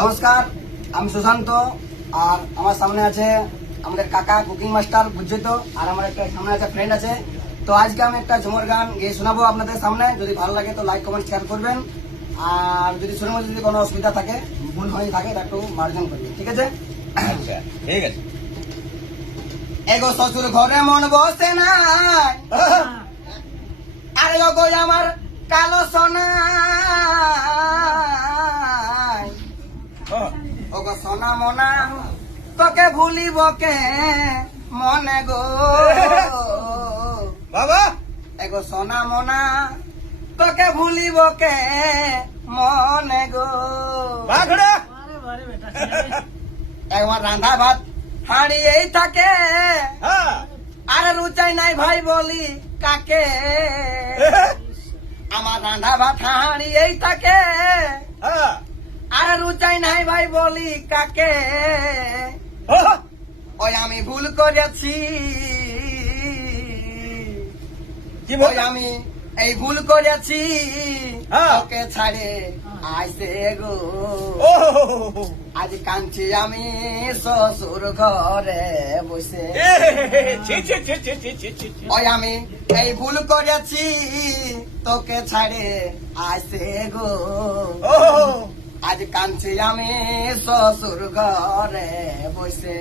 নমস্কার আমি সুশান্ত আর আমার সামনে আছে আমাদের কাকা কুকিং মাস্টার বুঝছ আর আমার একটা সামনে আছে ফ্রেন্ড আছে। তো আজকে আমি একটা ঝুমর গান গিয়ে শোনাবো আপনাদের সামনে। যদি ভালো লাগে তো লাইক কমেন্ট শেয়ার করবেন। আর যদি শুনে মধ্যে যদি কোনো অসুবিধা থাকে ভুল হয়ে থাকে একটু মার্জন করবেন ঠিক আছে? আচ্ছা ঠিক আছে। এগো শ্বশুর ঘরে মন বসে নাই। আরে গো আমার কালো সোনা। সোনা মনা তোকে ভুলিব কে? মনে গো। বাবা! এগো সোনা মনা তোকে ভুলিব কে? মনে গো। একবার রান্ধা ভাত হারিয়েই থাকে। হ্যাঁ। আর রুচাই নাই ভাই বলি কাকে? আমার রান্ধা ভাত হারিয়েই থাকে। নাই বলি কাকে? ওই আমি ভুল করেছি। আমি এই ভুল করেছি। ওকে ছাড়ে আইসে গো। আজ কাঞ্চি আমি শ্বশুর ঘরে বসে। ওই আমি এই ভুল করেছি। তোকে ছাড়ে আইসে গো। আজ কাঞ্চি আমি শ্বশুর ঘরে বসে।